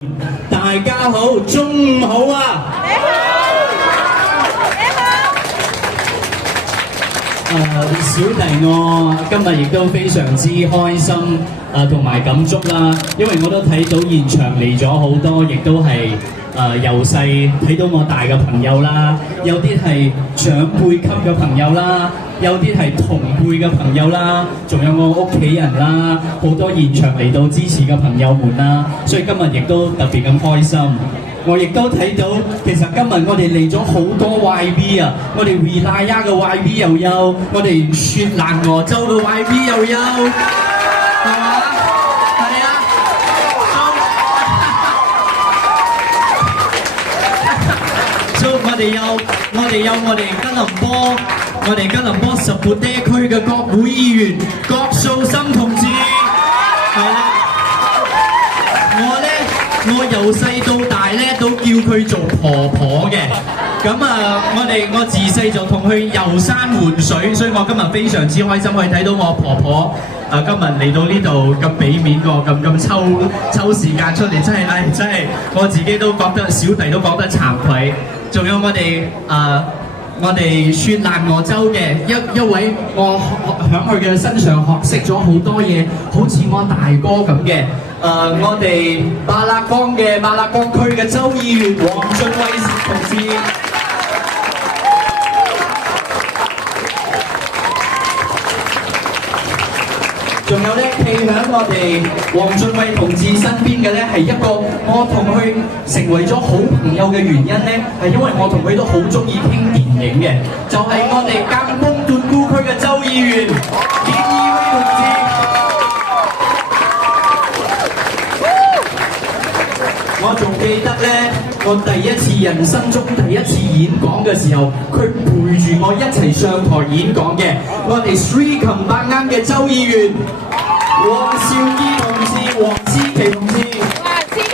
大家好，中午好啊！你好，小弟我今日亦都非常之開心同埋感觸啦，因為我都睇到現場嚟咗好多，亦都係由細睇到我大嘅朋友啦，有啲係長輩級嘅朋友啦，有啲係同輩嘅朋友啦，仲有我屋企人啦，好多現場嚟到支持嘅朋友們啦，所以今日亦都特別咁開心。我亦都睇到，其實今日我哋嚟咗好多 YB 啊，我哋 Wilayah 嘅 YB 又有，我哋雪蘭莪州嘅 YB 又有，係嘛？係啊，我哋有我哋吉隆坡十八地區嘅國會議員郭素心同志，係啦。我由細到大咧都叫佢做婆婆嘅，咁我自細就同佢遊山玩水，所以我今日非常之開心可以睇到我婆婆今日嚟到呢度咁俾面我，咁抽時間出嚟，真係我自己都覺得小弟都覺得慚愧。仲有我哋雪蘭莪州嘅一位，我喺佢嘅身上學識咗好多嘢，好似我大哥咁嘅。我哋馬勒江區嘅州議員黃俊偉同志，仲有咧企喺我哋黃俊偉同志身邊嘅咧，係一個我同佢成為咗好朋友嘅原因咧，係因為我同佢都好中意傾電影嘅，就係我哋甘榜段姑區嘅州議員田義威同志。我仲記得咧，我人生中第一次演講嘅時候，佢陪住我一齊上台演講嘅，我哋 Sri Kembangan 嘅州議員黃兆基同志、黃思琪同志。哇，思琪。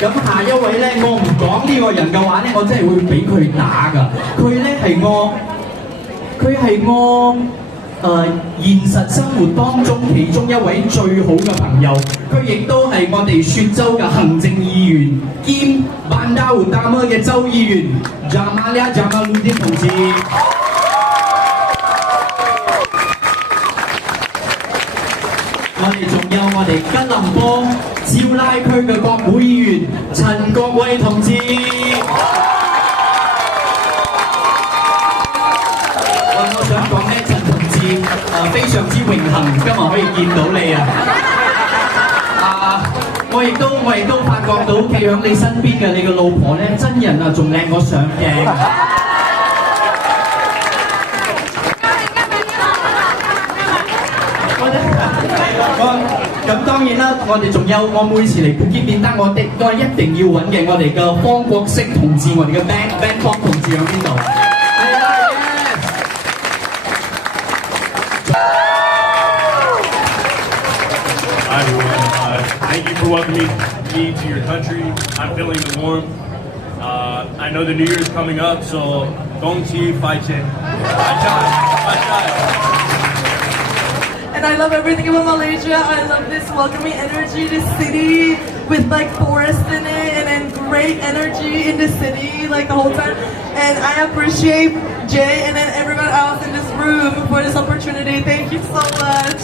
咁下一位咧，我唔講呢個人嘅話咧，我真係會俾佢打㗎。佢係我現實生活當中其中一位最好嘅朋友，佢亦都係我哋雪州嘅行政議員兼Bandar Utama嘅州議員 Jamalia Jamaluddin 同志。我哋仲有我哋吉隆坡招拉區嘅國會議員陳國威同志。我想講咧，陳同志非常之榮幸今日可以見到你啊！我亦都發覺到企喺你身邊嘅你嘅老婆咧，真人啊仲靚過上鏡。咁當然啦，我哋仲有我每次嚟普吉便當，我一定要揾嘅我哋嘅方國飾同志，我哋嘅 band 方同志喺邊度？係啦。Hi everyone. Thank you for welcoming me to your country. I'm feeling the warmth. I know the New Year is coming up, so Gong Chi Fai Chen. And I love everything about Malaysia. I love this welcoming energy, this city with like forest in it and then great energy in the city like the whole time. And I appreciate Jay and then everyone else in this room for this opportunity. Thank you so much.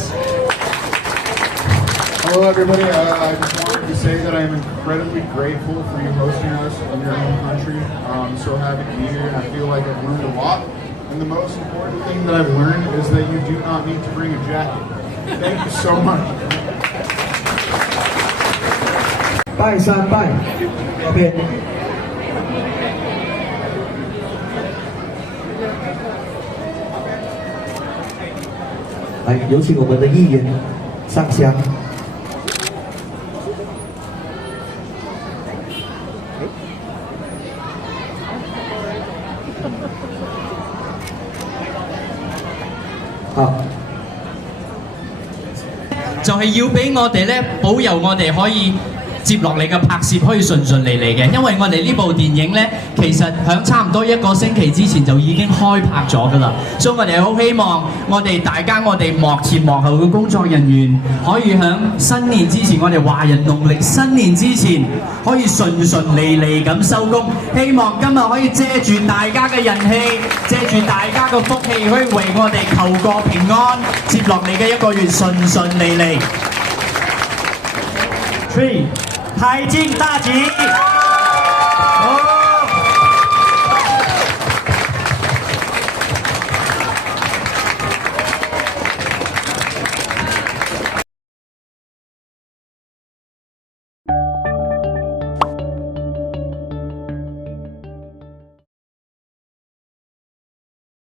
Hello everybody, I just wanted to say that I am incredibly grateful for you hosting us in your home country. I'm so happy to be here and I feel like I've learned a lot. And the most important thing that I've learned is that you do not need to bring a jacket. Thank you so much. 拜三拜，照片。来，有请我们的议员上香。好。就係要俾我哋咧，保佑我哋可以接落嚟嘅拍攝可以順順利利嘅，因為我哋呢部電影呢，其實響差唔多1個星期之前就已經開拍咗㗎啦，所以我哋好希望我哋幕前幕後嘅工作人員可以響新年之前，我哋華人農曆新年之前可以順順利利咁收工。希望今日可以借住大家嘅人氣，借住大家嘅福氣，可以為我哋求個平安，接落嚟嘅1個月順順利利。 3. 台慶大吉。